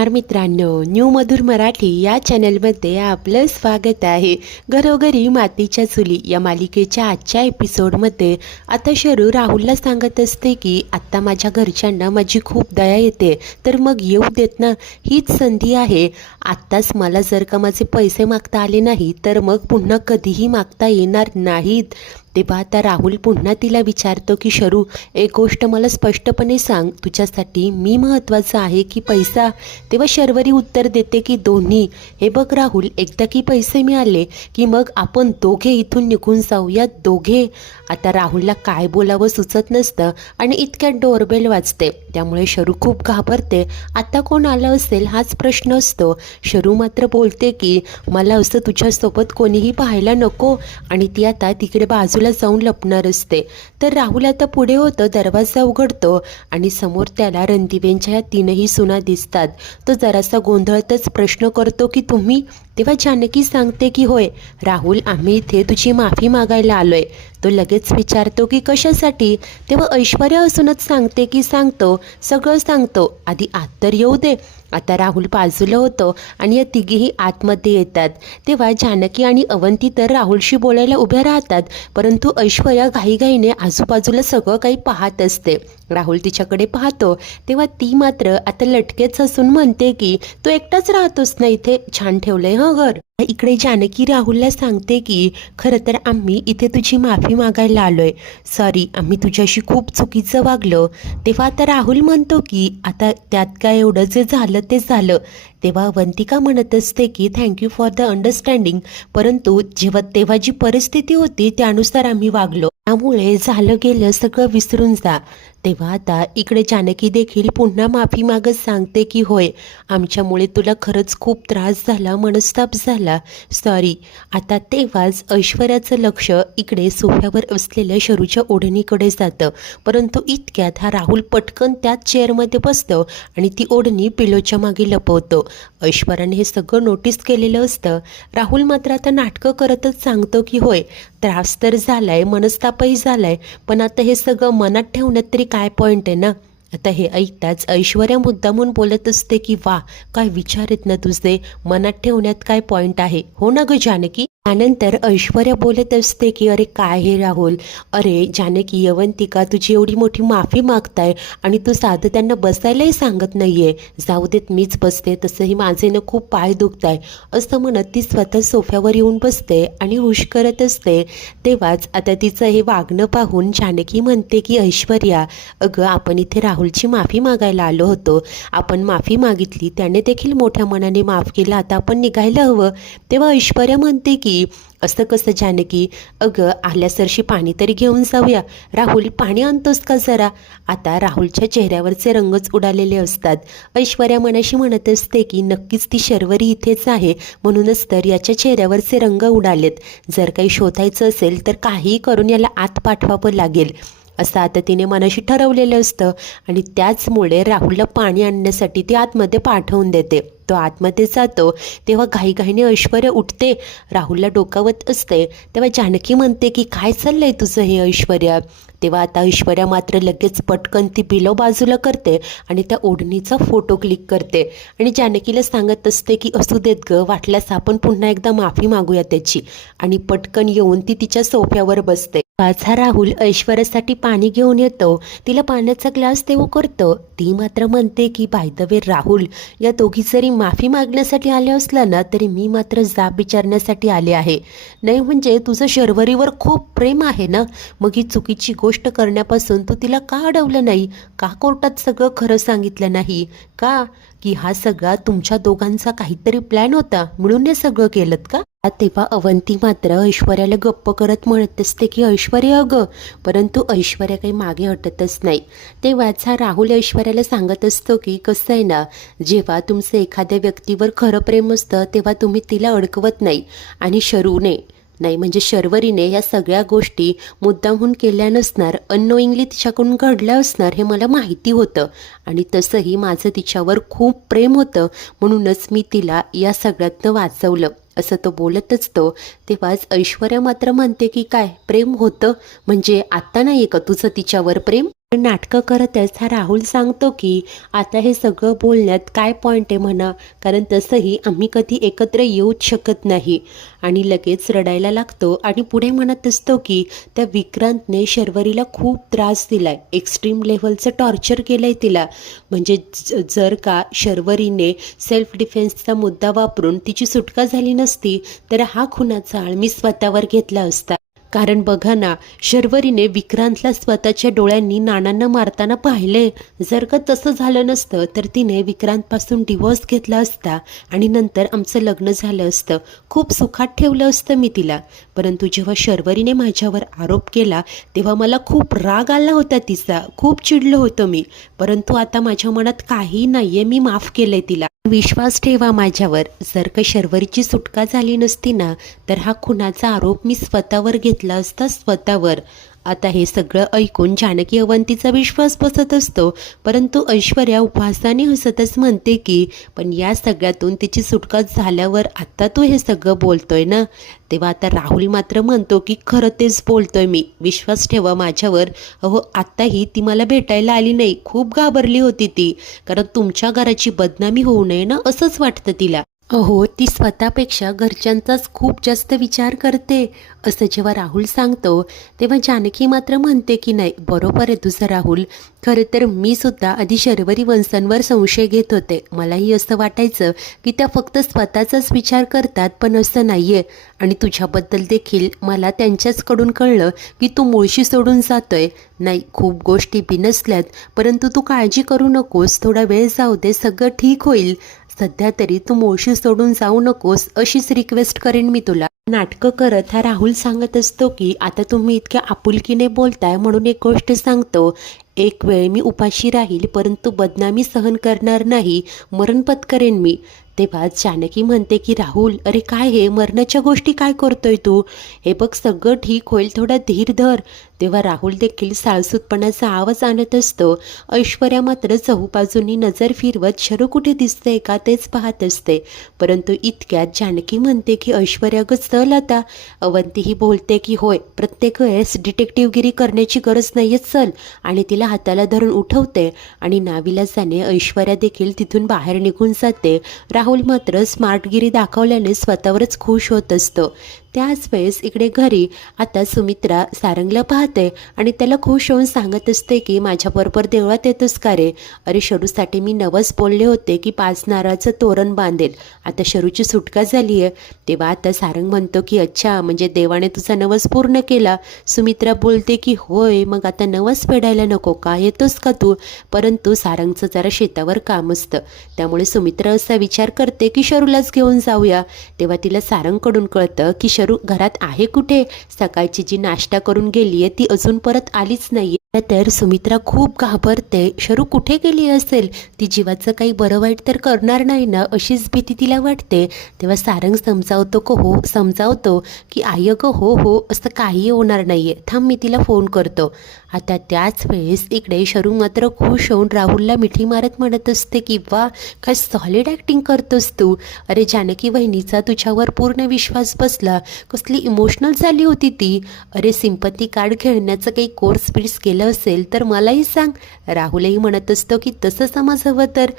नमस्कार मित्रांनो, न्यू मधुर मराठी या चॅनलमध्ये आपलं स्वागत आहे. घरोघरी मातीच्या चुली या मालिकेच्या आजच्या एपिसोडमध्ये आता शरू राहुलला सांगत असते की आत्ता माझ्या घरच्यांना माझी खूप दया येते, तर मग येऊ देत ना, हीच संधी आहे. आत्ताच मला जर का माझे पैसे मागता आले नाही तर मग पुन्हा कधीही मागता येणार नाहीत. तेव्हा आता राहुल पुन्हा तिला विचारतो की शरू, एक गोष्ट मला स्पष्टपणे सांग, तुझ्यासाठी मी महत्त्वाचा आहे की पैसा? तेव्हा शर्वरी उत्तर देते की दोन्ही. हे बघ राहुल, एकदा की पैसे मिळाले की मग आपण दोघे इथून निघून जाऊया, दोघे. आता राहुलला काय बोलावं सुचत नसतं आणि इतक्यात डोरबेल वाजते, त्यामुळे शरू खूप घाबरते. आता कोण आलं असेल हाच प्रश्न असतो. शरू मात्र बोलते की मला असं तुझ्यासोबत कोणीही पाहायला नको, आणि ती आता तिकडे बाजूला जाऊन लपणार असते. तर राहुल आता पुढे होतं, दरवाजा उघडतो आणि समोर त्याला रणदिवेंच्या या तीनही सुना दिसतात. तो जरासा गोंधळतच प्रश्न करतो की तुम्ही? तेव्हा जानकी सांगते की होय राहुल, आम्ही इथे तुझी माफी मागायला आलोय. तो लगेच विचारतो की कशासाठी? तेव्हा ऐश्वर्या असूनच सांगते की सांगतो, सगळं सांगतो, आधी आत तर येऊ दे. आता राहुल बाजूला होतो आणि या तिघीही आतमध्ये येतात. तेव्हा जानकी आणि अवंती तर राहुलशी बोलायला उभ्या राहतात, परंतु ऐश्वर्या घाईघाईने आजूबाजूला सगळं काही पाहत असते. राहुल तिच्याकडे पाहतो तेव्हा ती मात्र आता लटकेच हसून म्हणते की तू एकटाच राहतोस ना इथे, छान ठेवलंय हं घर. इकडे जानकी राहुलला सांगते की खरं तर आम्ही इथे तुझी माफी मागायला आलोय, सॉरी, आम्ही तुझ्याशी खूप चुकीचं वागलो. तेव्हा आता राहुल म्हणतो की आता त्यात काय एवढं, जे झालं ते झालं. तेव्हा अवंतिका म्हणत असते की थँक्यू फॉर द अंडरस्टँडिंग, परंतु तेव्हा जी परिस्थिती होती त्यानुसार आम्ही वागलो, त्यामुळे झालं गेलं सगळं विसरून जा. तेव्हा आता इकडे जानकी देखील पुन्हा माफी मागत सांगते की होय, आमच्यामुळे तुला खरंच खूप त्रास झाला, मनस्ताप झाला, सॉरी. आता तेव्हाच ऐश्वर्याचं लक्ष इकडे सोफ्यावर असलेल्या शरूच्या ओढणीकडे जातं, परंतु इतक्यात हा राहुल पटकन त्याच चेअरमध्ये बसतो आणि ती ओढणी पिलोच्या मागे लपवतो. ऐश्वर्याने हे सगळं नोटीस केलेलं असतं. राहुल मात्र आता नाटकं करतच सांगतो की होय, त्रास तर झालाय, मनस्तापही झालाय, पण आता हे सगळं मनात ठेवण्यात तरी काय पॉईंट आहे ना. आता हे ऐकताच ऐश्वर्या मुद्दामून बोलत असते की वा, काय विचार आहेत ना तुझे, मनात ठेवण्यात काय पॉईंट आहे, हो ना ग जानकी? त्यानंतर ऐश्वर्या बोलत असते की अरे काय हे राहुल, अरे जानकी, अवंतिका तुझी एवढी मोठी माफी मागताय आणि तू साधं त्यांना बसायलाही सांगत नाहीये. जाऊ देत, मीच बसते, तसंही माझे ना खूप पाय दुखताय, असं म्हणत ती स्वतः सोफ्यावर येऊन बसते आणि हुश करत असते. तेव्हाच आता तिचं हे वागणं पाहून जानकी म्हणते की ऐश्वर्या, अगं आपण इथे राहुलची माफी मागायला आलो होतो, आपण माफी मागितली, त्याने देखील मोठ्या मनाने माफ केलं, आता आपण निघायला हवं. तेव्हा ऐश्वर्या म्हणते की असं कसं जानकी, अगं आल्यासरशी पाणी तरी घेऊन जाऊया. राहुल, पाणी आणतोस का जरा? आता राहुलच्या चेहऱ्यावरचे रंगच उडालेले असतात. ऐश्वर्या मनाशी म्हणत असते की नक्कीच ती शर्वरी इथेच आहे, म्हणूनच तर याच्या चेहऱ्यावरचे रंग उडालेत. जर काही शोधायचं असेल तर काहीही करून याला आत पाठवावं लागेल, असं आता तिने मनाशी ठरवलेलं असतं. आणि त्याचमुळे राहुलला पाणी आणण्यासाठी ती आतमध्ये पाठवून देते. तो आतमध्ये जातो तेव्हा घाईघाईने ऐश्वर्या उठते, राहुलला डोकावत असते. तेव्हा जानकी म्हणते की काय चाललंय तुझं हे ऐश्वर्या? तेव्हा आता ऐश्वर्या मात्र लगेच पटकन ती पिलो बाजूला करते आणि त्या ओढणीचा फोटो क्लिक करते आणि जानकीला सांगत असते की असू देत ग, वाटल्यास आपण पुन्हा एकदा माफी मागूया त्याची. आणि पटकन येऊन ती तिच्या सोफ्यावर बसते. हा राहुल ऐश्वर्यासाठी पाणी घेऊन येतो, तिला पाण्याचा ग्लास देऊ करतो. ती मात्र म्हणते की बाय द वे राहुल, या दोघी जरी माफी मागण्यासाठी आले असलं ना, तरी मी मात्र जाब विचारण्यासाठी आले आहे. नाही म्हणजे तुझं शर्वरीवर खूप प्रेम आहे ना, मग ही चुकीची गोष्ट करण्यापासून तू तिला का अडवलं नाही, का कोर्टात सगळं खरं सांगितलं नाही का? की हा सगळा तुमच्या दोघांचा काहीतरी प्लॅन होता म्हणून हे सगळं केलं का? तेव्हा अवंती मात्र ऐश्वर्याला गप्प करत म्हणत असते की ऐश्वर्या अगं, परंतु ऐश्वर्या काही मागे हटतच नाही. तेव्हाच हा राहुल ऐश्वर्याला सांगत असतो की कसं आहे ना, जेव्हा तुमचं एखाद्या व्यक्तीवर खरं प्रेम असतं तेव्हा तुम्ही तिला अडकवत नाही, आणि शरूने नाही म्हणजे शर्वरीने या सगळ्या गोष्टी मुद्दामहून केल्या नसणार, अननोईंगली तिच्याकडून घडल्या असणार, हे मला माहिती होतं. आणि तसंही माझं तिच्यावर खूप प्रेम होतं, म्हणूनच मी तिला या सगळ्यातनं वाचवलं, असं तो बोलत असतो. तेव्हाच ऐश्वर्या मात्र म्हणते की काय प्रेम होतं म्हणजे आत्ता नाही आहे का तुझं तिच्यावर प्रेम? नाटकं करतच हा राहुल सांगतो की आता हे सगळं बोलण्यात काय पॉईंट आहे म्हणा, कारण तसंही आम्ही कधी एकत्र येऊच शकत नाही. आणि लगेच रडायला लागतो आणि पुढे म्हणत असतो की त्या विक्रांतने शर्वरीला खूप त्रास दिलाय, एक्स्ट्रीम लेव्हलचं टॉर्चर केलंय तिला. म्हणजे जर का शर्वरीने सेल्फ डिफेन्सचा मुद्दा वापरून तिची सुटका झाली नसती तर हा खुनाचा आळ मी स्वतःवर घेतला असता. कारण बघा ना, शर्वरीने विक्रांतला स्वतःच्या डोळ्यांनी नानांना मारताना पाहिले. जर का तसं झालं नसतं तर तिने विक्रांतपासून डिवोर्स घेतला असता आणि नंतर आमचं लग्न झालं असतं. खूप सुखात ठेवलं असतं मी तिला. परंतु जेव्हा शर्वरीने माझ्यावर आरोप केला तेव्हा मला खूप राग आला होता तिचा, खूप चिडलो होतो मी. परंतु आता माझ्या मनात काही नाहीये, मी माफ केलंय तिला. विश्वास ठेवा माझ्यावर. जर का शर्वरीची सुटका झाली नसती ना तर हा खुनाचा आरोप मी स्वतःवर घेतला असता, स्वतःवर. आता हे सगळं ऐकून जानकी अवंतीचा विश्वास बसत असतो. परंतु ऐश्वर्या उपहासाने हसतच म्हणते की पण या सगळ्यातून तिची सुटका झाल्यावर आता तू हे सगळं बोलतोय ना. तेव्हा आता राहुल मात्र म्हणतो की खरं तेच बोलतोय मी, विश्वास ठेवा माझ्यावर. अहो आत्ताही ती मला भेटायला आली नाही, खूप घाबरली होती ती, कारण तुमच्या घराची बदनामी होऊ नये ना असंच वाटतं तिला. अहो ती स्वतःपेक्षा घरच्यांचाच खूप जास्त विचार करते, असं जेव्हा राहुल सांगतो तेव्हा जानकी मात्र म्हणते की नाही, बरोबर आहे तुझं राहुल. खरं तर मी सुद्धा आधी शर्वरी वंशांवर संशय घेत होते. मलाही असं वाटायचं की त्या फक्त स्वतःचाच विचार करतात, पण असं नाही आहे. आणि तुझ्याबद्दल देखील मला त्यांच्याचकडून कळलं की तू मुळशी सोडून जातोय. नाही, खूप गोष्टी बिनसल्यात, परंतु तू काळजी करू नकोस, थोडा वेळ जाऊ दे, सगळं ठीक होईल. सध्या तरी तू मुळशी सोडून जाऊ नकोस अशीच रिक्वेस्ट करेन मी तुला. नाटकं करत हा राहुल सांगत असतो की आता तुम्ही इतक्या आपुलकीने बोलताय म्हणून एक गोष्ट सांगतो. एक वेळ मी उपाशी राहील परंतु बदनामी सहन करणार नाही, मरण पत्करेन मी. तेव्हा जानकी म्हणते की राहुल, अरे काय हे मरणाच्या गोष्टी काय करतोय तू? हे बघ सगळं ठीक होईल, थोडा धीर धर. तेव्हा राहुल देखील साळसूतपणाचा आवाज आणत असतो. ऐश्वर्या मात्र चहूबाजूंनी नजर फिरवत शरू कुठे दिसतंय का तेच पाहत असते. परंतु इतक्यात जानकी म्हणते की ऐश्वर्या ग चल आता. अवंतीही बोलते की होय, प्रत्येक वेळेस डिटेक्टिव्हगिरी करण्याची गरज नाहीये, चल. आणि तिला हाताला धरून उठवते आणि नाविलाजाने ऐश्वर्या देखील तिथून बाहेर निघून जाते. राहुल मात्र स्मार्टगिरी दाखवल्याने स्वतःवरच खुश होत असतो. त्याच वेळेस इकडे घरी आता सुमित्रा सारंगला पाहते आणि त्याला खुश होऊन सांगत असते की माझ्याबरोबर देवळात येतोस का रे? अरे शरूसाठी मी नवस बोलले होते की 5 नारळाचं तोरण बांधेल, आता शरूची सुटका झाली आहे. तेव्हा आता सारंग म्हणतो की अच्छा, म्हणजे देवाने तुझा नवस पूर्ण केला. सुमित्रा बोलते की होय, मग आता नवस फेडायला नको का, येतोस का तू? परंतु सारंगचं जरा शेतावर काम असतं, त्यामुळे सुमित्रा असा विचार करते की शरूलाच घेऊन जाऊया. तेव्हा तिला सारंगकडून कळतं की शरू घरात आहे कुठे, सकाळची जी नाश्ता करून गेलीये ती अजून परत आलीच नाहीये. तर सुमित्रा खूप घाबरते, शरू कुठे गेली असेल, ती जीवाचं काही बरं वाईट तर करणार नाही ना अशीच भीती तिला वाटते. तेव्हा सारंग समजावतो की आई गं हो असं काही होणार नाहीये, थांब मी तिला फोन करतो. आता त्याच वेळेस इकडे शरू मात्र खुश होऊन राहुलला मिठी मारत म्हणत असते की वा, काय सॉलिड ॲक्टिंग करतोस तू. अरे जानकी वहिनीचा तुझ्यावर पूर्ण विश्वास बसला, कसली इमोशनल झाली होती ती. अरे सिंपती कार्ड खेळण्याचं काही कोर्स बिर्स केलं असेल तर मलाही सांग. राहुलही म्हणत असतो की तसं समज हवं तर.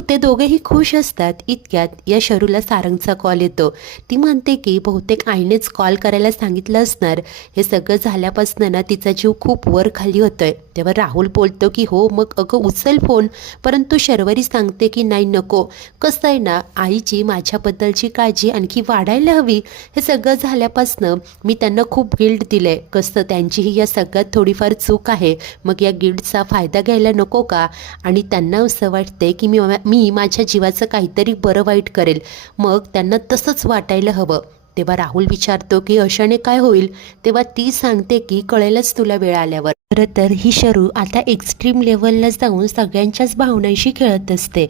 ते दोघेही खुश असतात. इतक्यात या शरूला सारंगचा कॉल येतो. ती म्हणते की बहुतेक आईनेच कॉल करायला सांगितलं असणार. हे सगळं झाल्यापासून ना तिचा जीव खूप वर खाली होतोय. तेव्हा राहुल बोलतो की हो मग अगं उचल फोन. परंतु शर्वरी सांगते की नाही नको, कसं आहे ना आईची माझ्याबद्दलची काळजी आणखी वाढायला हवी. हे सगळं झाल्यापासनं मी त्यांना खूप गिल्ट दिलंय, कसं त्यांचीही या सगळ्यात थोडीफार चूक आहे. मग या गिल्टचा फायदा घ्यायला नको का? आणि त्यांना असं वाटतंय की मी माझ्या जीवाचं काहीतरी बरं वाईट करेल, मग त्यांना तसंच वाटायला हवं. तेव्हा राहुल विचारतो की अशाने काय होईल? तेव्हा ती सांगते की कळेलच तुला वेळ आल्यावर. खरं तर ही शरू आता एक्स्ट्रीम लेवलला जाऊन सगळ्यांच्याच भावनांशी खेळत असते.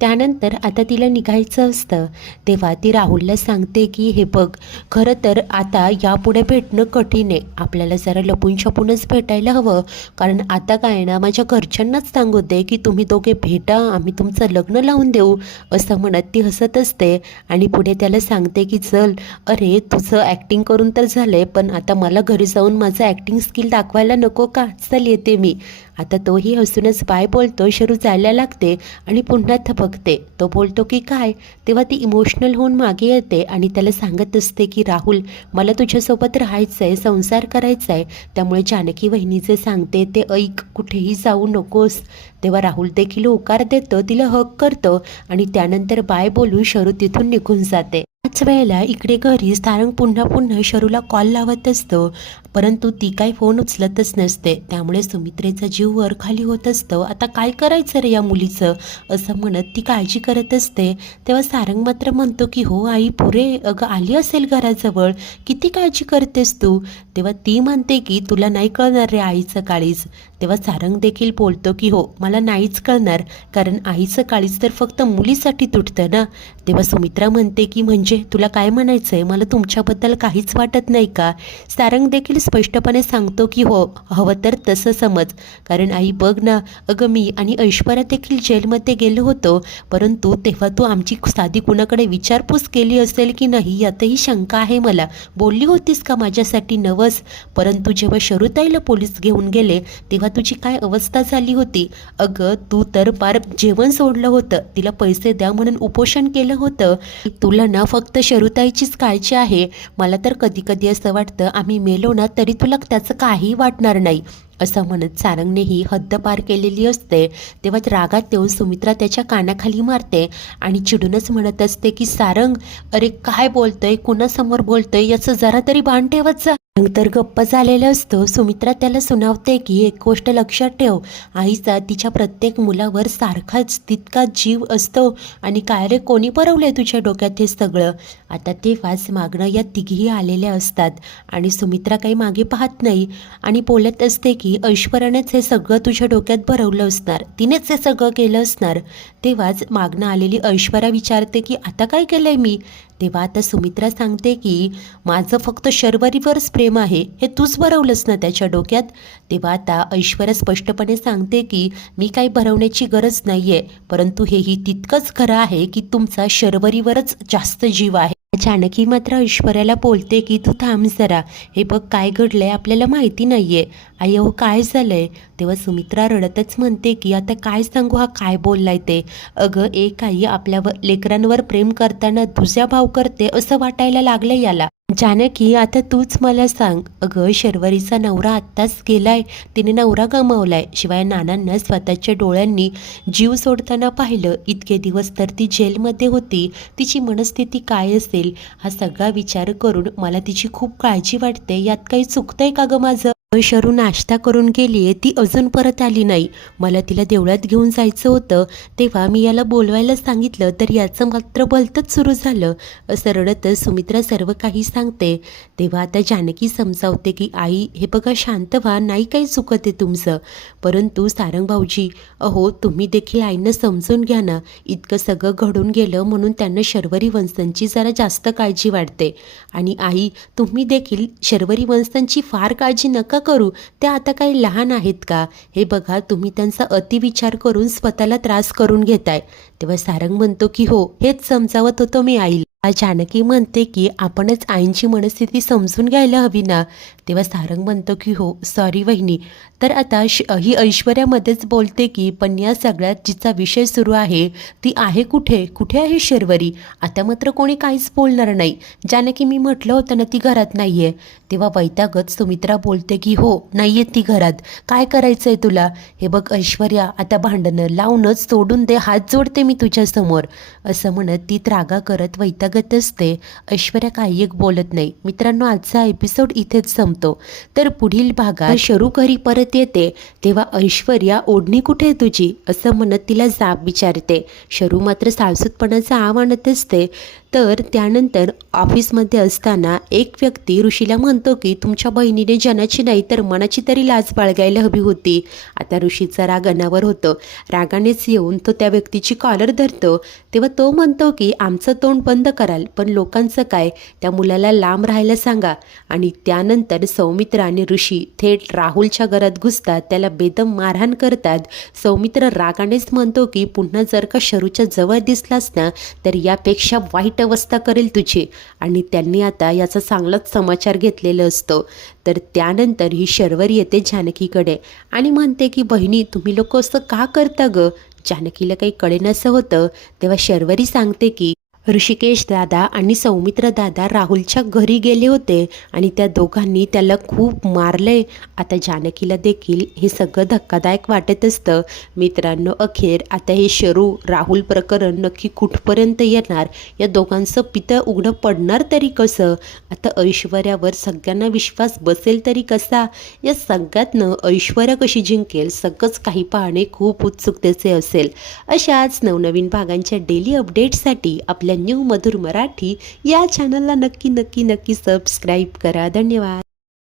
त्यानंतर आता तिला निघायचं असतं. तेव्हा ती राहुलला सांगते की हे बघ, खरं तर आता यापुढे भेटणं कठीण आहे, आपल्याला जरा लपून छपूनच भेटायला हवं. कारण आता काय ना माझ्या घरच्यांनाच सांगू दे की तुम्ही दोघे भेटा, आम्ही तुमचं लग्न लावून देऊ, असं म्हणत ती हसत असते. आणि पुढे त्याला सांगते की चल. अरे तुझं ॲक्टिंग करून तर झालंय, पण आता मला घरी जाऊन माझं ॲक्टिंग स्किल दाखवायला नको का? चल येते मी. आता तोही हसूनच बाय बोलतो. शरू जायला लागते आणि पुन्हा थपकते. तो बोलतो की काय? तेव्हा ती इमोशनल होऊन मागे येते आणि त्याला सांगत असते की राहुल, मला तुझ्यासोबत राहायचं आहे, संसार करायचा आहे, त्यामुळे जानकी वहिनीचे सांगते ते ऐक, कुठेही जाऊ नकोस. तेव्हा राहुल देखील होकार देतो, तिला हक करतो आणि त्यानंतर बाय बोलून शरू तिथून निघून जाते. त्याच वेळेला इकडे घरी सारंग पुन्हा पुन्हा शरूला कॉल लावत असतो, परंतु ती काही फोन उचलतच नसते. त्यामुळे सुमित्रेचा जीव वर खाली होत असतो. आता काय करायचं रे या मुलीचं, असं म्हणत ती काळजी करत असते. तेव्हा सारंग मात्र म्हणतो की हो आई, पुरे अगं आली असेल घराजवळ, किती काळजी करतेस तू. तेव्हा ती म्हणते की तुला नाही कळणार रे आईचं काळीज. तेव्हा सारंग देखील बोलतो की हो, मला नाहीच कळणार, कारण आईचं काळीज तर फक्त मुलीसाठी तुटतं ना. तेव्हा सुमित्रा म्हणते की म्हणजे तुला काय म्हणायचं आहे, मला तुमच्याबद्दल काहीच वाटत नाही का. सारंग देखील स्पष्टपणे सांगतो की हो, हवं तर तसं समज, कारण आई बघ ना, अगं मी आणि ऐश्वर्या देखील जेलमध्ये गेलो होतो, परंतु तेव्हा तू आमची साधी कुणाकडे विचारपूस केली असेल की नाही यातही शंका आहे मला. बोलली होतीस का माझ्यासाठी नवस, परंतु जेव्हा शरुताईला पोलीस घेऊन गेले तेव्हा तुझी काय अवस्था झाली होती. अगं तू तर पार जेवण सोडलं होतं, तिला पैसे द्या म्हणून उपोषण केलं होतं. तुला ना फक्त शरुताईचीच काळजी आहे. मला तर कधी कधी असं वाटतं आम्ही मेलो ना तरी तुला त्याचं काही वाटणार नाही, असं म्हणत सारंगनेही हद्द पार केलेली असते. तेव्हा रागात येऊन सुमित्रा त्याच्या कानाखाली मारते आणि चिडूनच म्हणत असते की सारंग, अरे काय बोलतोय, कुणासमोर बोलतोय, याचं जरा तरी भान ठेवत जा. नंतर गप्प झालेला असतो. सुमित्रा त्याला सुनावते की एक गोष्ट लक्षात ठेव, आईचा तिच्या प्रत्येक मुलावर सारखाच तितकाच जीव असतो आणि काय रे, कोणी भरवलंय तुझ्या डोक्यात हे सगळं. आता तेव्हाच मागणं या तिघीही आलेल्या असतात आणि सुमित्रा काही मागे पाहत नाही आणि बोलत असते की ऐश्वर्यानेच हे सगळं तुझ्या डोक्यात भरवलं असणार, तिनेच हे सगळं केलं असणार. तेव्हाच मागणं आलेली ऐश्वर्या विचारते की आता काय केलंय मी. तेव्हा आता सुमित्रा सांगते की माझं फक्त शर्वरीवरच प्रेम आहे, हे तूच भरवलंस ना त्याच्या डोक्यात. तेव्हा आता ऐश्वर्या स्पष्टपणे सांगते की मी काही भरवण्याची गरज नाही आहे, परंतु हेही तितकंच खरं आहे की तुमचा शर्वरीवरच जास्त जीव आहे. जानकी मात्र ऐश्वर्याला बोलते की तू थांब जरा, हे बघ काय घडलंय आपल्याला माहिती नाहीये. आई अहो काय झालंय. तेव्हा सुमित्रा रडतच म्हणते की आता काय सांगू, हा काय बोललाय ते. अगं एक आई आपल्या लेकरांवर प्रेम करताना दुसऱ्या भाव करते असं वाटायला लागलं याला. जानकी आता तूच मला सांग, अगं शर्वरीचा नवरा आत्ताच गेलाय, तिने नवरा गमावलाय, शिवाय नानांना स्वतःच्या डोळ्यांनी जीव सोडताना पाहिलं. इतके दिवस तर ती जेलमध्ये होती, तिची मनस्थिती काय असेल हा सगळा विचार करून मला तिची खूप काळजी वाटते. यात काही चुकतंय का गं माझं. शरू नाश्ता करून गेलीये, ती अजून परत आली नाही. मला तिला देवळात घेऊन जायचं होतं, तेव्हा मी याला बोलवायला सांगितलं तर याचं मात्र भलतंच सुरू झालं. असं रडतच सुमित्रा सर्व काही सांगते. तेव्हा आता जानकी समजावते की आई हे बघा शांत व्हा, नाही काही चुकत आहे तुमचं. परंतु सारंग भाऊजी, अहो तुम्ही देखील आईनं समजून घ्या ना, इतकं सगळं घडून गेलं म्हणून त्यांना शर्वरी वंशांची जरा जास्त काळजी वाटते. आणि आई तुम्ही देखील शर्वरी वंशांची फार काळजी नका करू, त्या आता काही लहान आहेत का. हे बघा तुम्ही त्यांचा अतिविचार करून स्वतःला त्रास करून घेताय. तेव्हा सारंग म्हणतो की हो, हेच समजावत होतो मी आईला. जानकी म्हणते की आपणच आईंची मनस्थिती समजून घ्यायला हवी ना. तेव्हा सारंग म्हणतो की हो सॉरी वहिनी. तर आता ही ऐश्वर्यामध्येच बोलते की पण या सगळ्यात जिचा विषय सुरू आहे ती आहे कुठे, कुठे आहे शर्वरी. आता मात्र कोणी काहीच बोलणार नाही. जानकी मी म्हटलं होतं ना ती घरात नाही आहे. तेव्हा वैतागत सुमित्रा बोलते की हो नाही आहे ती घरात, काय करायचं आहे तुला. हे बघ ऐश्वर्या, आता भांडणं लावूनच सोडून दे, हात जोडते मी तुझ्यासमोर, असं म्हणत ती त्रागा करत वैतागत असते. ऐश्वर्या काही एक बोलत नाही. मित्रांनो आजचा एपिसोड इथेच संपतो. तर पुढील भागात शरू घरी परत येते तेव्हा ऐश्वर्या ओढणी कुठे आहे तुझी असं म्हणत तिला जाब विचारते. शरू मात्र साळसूतपणाचा आव आणत असते. तर त्यानंतर ऑफिसमध्ये असताना एक व्यक्ती ऋषीला म्हणतो की तुमच्या बहिणीने जनाची नाही तर मनाची तरी लाज बाळगायला हवी होती. आता ऋषीचा राग अनावर होतो. रागानेच येऊन तो त्या व्यक्तीची कॉलर धरतो. तेव्हा तो म्हणतो की आमचं तोंड बंद करा. कराल, पण लोकांचं काय, त्या मुलाला लांब राहायला सांगा. आणि त्यानंतर सौमित्र आणि ऋषी थेट राहुलच्या घरात घुसतात, त्याला बेदम मारहाण करतात. सौमित्र रागानेच म्हणतो की पुन्हा जर का शरूच्या जवळ दिसलास ना तर यापेक्षा वाईट अवस्था करेल तुझी. आणि त्यांनी आता याचा चांगलाच समाचार घेतलेला असतो. तर त्यानंतर ही शर्वरी येते जानकीकडे आणि म्हणते की बहिणी, तुम्ही लोक असं का करता ग. जानकीला काही कळेनासं होतं. तेव्हा शर्वरी सांगते की ऋषिकेश दादा आणि सौमित्र दादा राहुलच्या घरी गेले होते आणि त्या दोघांनी त्याला खूप मारलंय. आता जानकीला देखील हे सगळं धक्कादायक वाटत असतं. मित्रांनो, अखेर आता हे शरू राहुल प्रकरण नक्की कुठपर्यंत येणार, या दोघांचं पितळ उघडं पडणार तरी कसं, आता ऐश्वर्यावर सगळ्यांना विश्वास बसेल तरी कसा, या सगळ्यातनं ऐश्वर्या कशी जिंकेल, सगळंच काही पाहणे खूप उत्सुकतेचे असेल. अशाच नवनवीन भागांच्या डेली अपडेट्ससाठी आपल्या न्यू मधुर मराठी या चॅनलला नक्की सबस्क्राईब करा. धन्यवाद.